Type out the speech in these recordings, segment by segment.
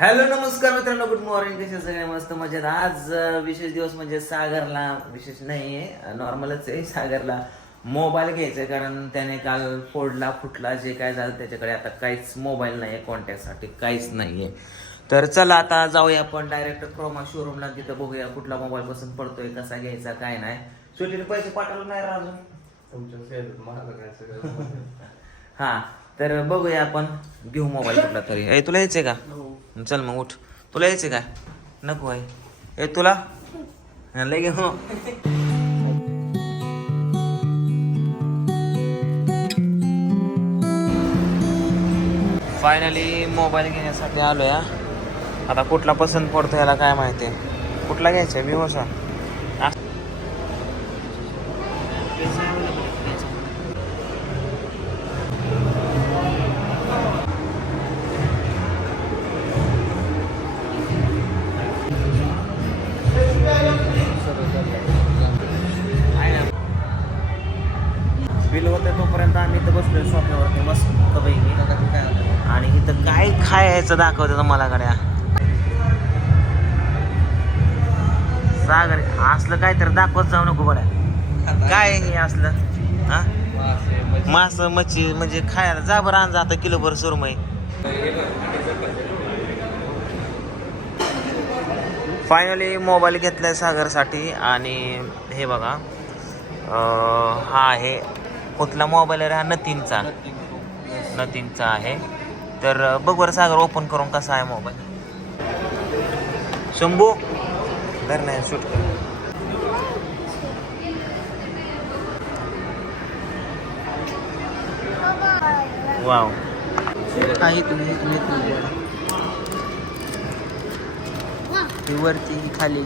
Hello नमस्कार मित्रांनो good morning. कसे सगळे? मस्त मजेत. आज विशेष दिवस म्हणजे सागरला. विशेष नाही आहे नॉर्मलच आहे सागरला. मोबाईल घ्यायचा आहे, कारण त्याने काल फोडला फुटला जे काय झालं त्याच्याकडे आता काहीच मोबाईल नाही आहे कॉन्टॅक्टसाठी काहीच नाही आहे तर चला आता जाऊया आपण डायरेक्ट क्रोमा शोरूमला तिथं बघूया कुठला मोबाईल पसंत पडतोय कसा घ्यायचा काय नाही. सुटीने पैसे पाठवले नाही रे अजून? तुमच्या सेवेत महाग काय सगळं. हा तर बघूया आपण. घेऊ मोबाईल कुठला तरी. तुला यायचंय का? चल मग उठ. तुला यायचं काय? नको आहे ए तुला? हा, लय हो. फायनली मोबाईल घेण्यासाठी आलोय हा. आता कुठला पसंत पडतो याला काय माहिती. कुठला घ्यायचा विवोचा काय खायचं दाखवते मला गड्या सागर असलं काय तर दाखवत जाऊ नको बड्या काय हे असलं? हा? मास मच्छी म्हणजे खायला जा बरं आणजा आता किलो भर सुरमई. फायनली मोबाईल घेतलाय सागरसाठी आणि हे बघा हा आहे कुठला मोबाईल आहे हा नतीनचा. नतीनचा आहे. तर अं, बघ बरं सागर ओपन करून कसा आहे मोबाईल शंभू धर नाही शूट कर वाव काही तुम्ही तुम्ही ती वरती ही खाली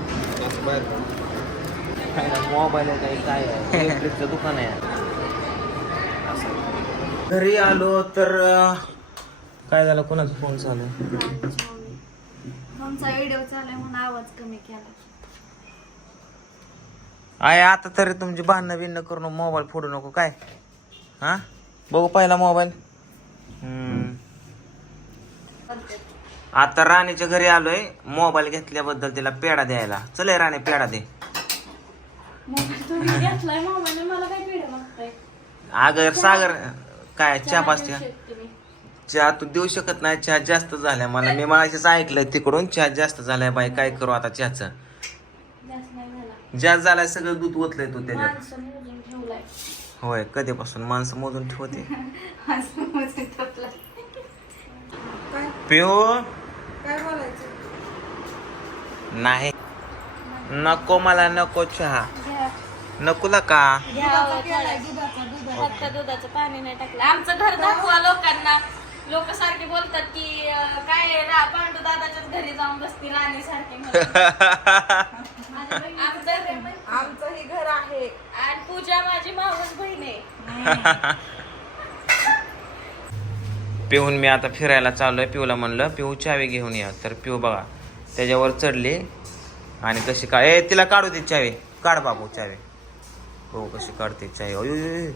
मोबाईल आहे काही काय आहे इलेक्ट्रिकचं दुकान आहे घरी आलो तर अं, काय झालं? कोणाचा फोन चालू आहे? व्हिडिओ चालू म्हणून आवाज कमी केला. आहे आता तरी तुमची भांडणं बिन्न करून मोबाईल फोडू नको. काय? हा? बघू पहिला मोबाईल हम्म. आता राणीच्या घरी आलोय. मोबाईल घेतल्याबद्दल तिला पेढा द्यायला. चल हे राणी पेढा दे. मग तुम्ही घेतलाय मोबाईल मला काय पिढ मागताय? अगर सागर काय चहा पाचते का? तुम्ही चहा तू देऊ शकत नाही चहा जास्त झालाय मला. मी माझ्याच ऐकलंय तिकडून चहा जास्त झालाय बाई काय करू आता चहाचं? जास्त नाही झाला. जास्त झालाय सगळं दूध ओतलंय तू त्याच्यात. होय कधीपासून? माणसं मोजून ठेवते. पिओ काय? बोलायचं? नाही. नको मला नको चहा. नकोला का? दुधाचं पाणी नाही टाकलं. आमचं घर दाखवा लोकांना. लोक सारखे बोलतात की अं, काय रा- पांडू दादाच्याच घरी जाऊन बसती राणी सारखी आमचं आमचं हे घर आहे. आणि पूजा माझी मावस बहीण आहे. पिऊन मी आता फिरायला चाललोय पिऊला म्हणलं पिऊ चावी घेऊन या. तर पिऊ बघा त्याच्यावर चढली आणि कशी का ए तिला काढू दे चावी. काढ बाबू चावी. हो कशी काढते चावी. अयो, अयो, अयो.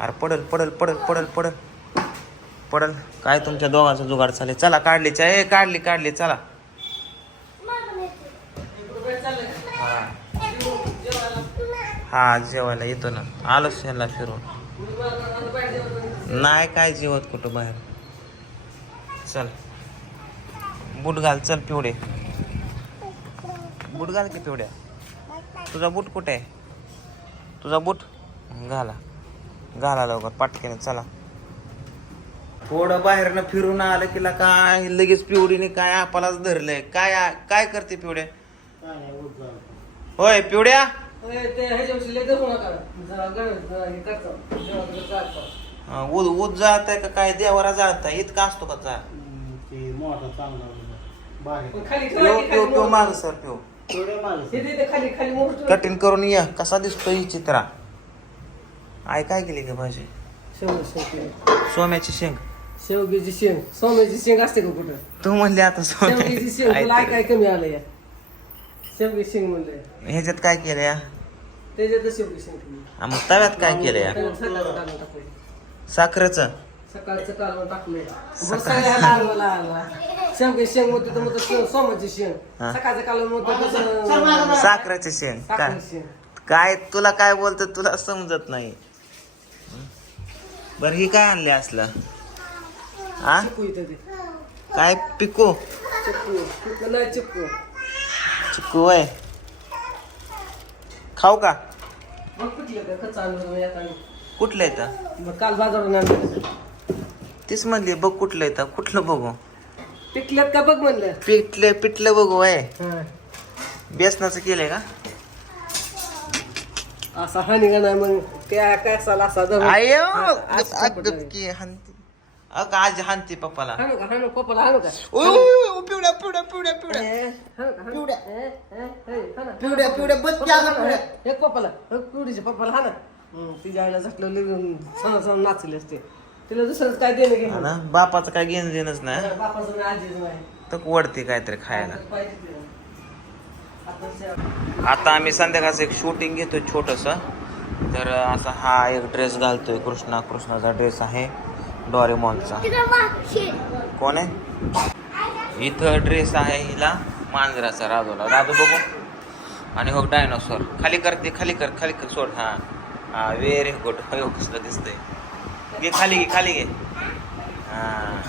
अरे पडल पडल पडल पडल पडल. पडल. काय तुमच्या दोघांचा जुगाड चालेल चला काढली चाय ए, काढली काढली चला. हा. हा जेवायला येतो ना. आलोच ह्याला फिरून. नाही काय जेवत कुठं बाहेर? चल. बूट घाल चल पिवडे. बूट घाल की पिवड्या. तुझा बूट कुठे आहे? तुझा बूट? घाला. घाला लवकर पाटकेने चला. थोडं बाहेरनं फिरून आलं की ला काय लगेच पिवडीने काय आपलाच धरलंय. काय काय करते पिवड्या? होय पिवड्या? हे उद उद जात आहे का काय? देवारा जात. आहे इतका असतो का जा? पिओ मोर. माग सर पिओ. कटिंग करून या. कसा दिसतो ही चित्रा? आय काय केली का भाजी? सोम्याची शेंग. शेवगीची शेंग. सोम्याची शेंग असते का कुठं? तू म्हणले आता शेवगीची शेंग तुला सोम्या काय कमी आलं या शेवगी शेंग म्हणलंय. ह्याच्यात काय केलं या त्याच्यात शेवगी शेंग. मग तव्यात काय केलं या टाकलंय. साखरेचं? सकाळचं कालवण टाकलंय. बरं सगळ्या आला. शेंग शेंग होते तर मग ते सोमाची शेंग. हा. सकाळचं कालवण होतं तसं साखरेचे शेंग. काय शेंग. काय तुला काय बोलत तुला समजत नाही. बर ही काय आणले असलं? हा इथं ते. काय पिको? चिक्कू चिक्कू नाही चिकू वय खाऊ का? मग कुठलं का? कच्चा आणलं येताना कुठलं येतं मग काल बाजारून आणलं तीच म्हणली बघ कुठलं येतं कुठलं बघू? पिकल्यात का बघ म्हणलं. पिठलं पिठलं बघू वय हा. बेसनाचं केलंय का? असा हानी का नाही मग? त्या काय साला असा धरून- आयो हा. गपकी हानती अग आज हानती पप्पाला. हाणू का हाणू का? ओय, पिवड्या पिवड्या पिवड्या पिवड्या. ए, हाणू का, हाणू. पिवड्या. ए, ए, ए, हाणा. पिवड्या पिवड्या पप्पाला अगं हाणा. पिवड्या. एक पप्पाला एक पिवडीच्या पप्पाला हा ना तिच्या आईला झटलं सण सण नाचले असते. तिला दुसरंच काय देणं हा घेणं? ना बापाचं काय घेणं देणंच नाही. हा, बापाचं नाही आजीच नाही. तर वडते काहीतरी खायला. पाहिजे तिला. आता आम्ही संध्याकाळचं एक शूटिंग घेतोय छोटस. तर असा हा एक ड्रेस घालतोय कृष्णा कृष्णाचा ड्रेस आहे. डोरेमॉनचा. कोण आहे? इथं ड्रेस आहे हिला मांजराचा राजूला. राजू बघू. आणि हो डायनोसॉर खाली कर ते खाली कर खाली कर सोड. हा. हा व्हेरी गुड हो कसलं दिसतंय. घे खाली घे खाली घे. हा.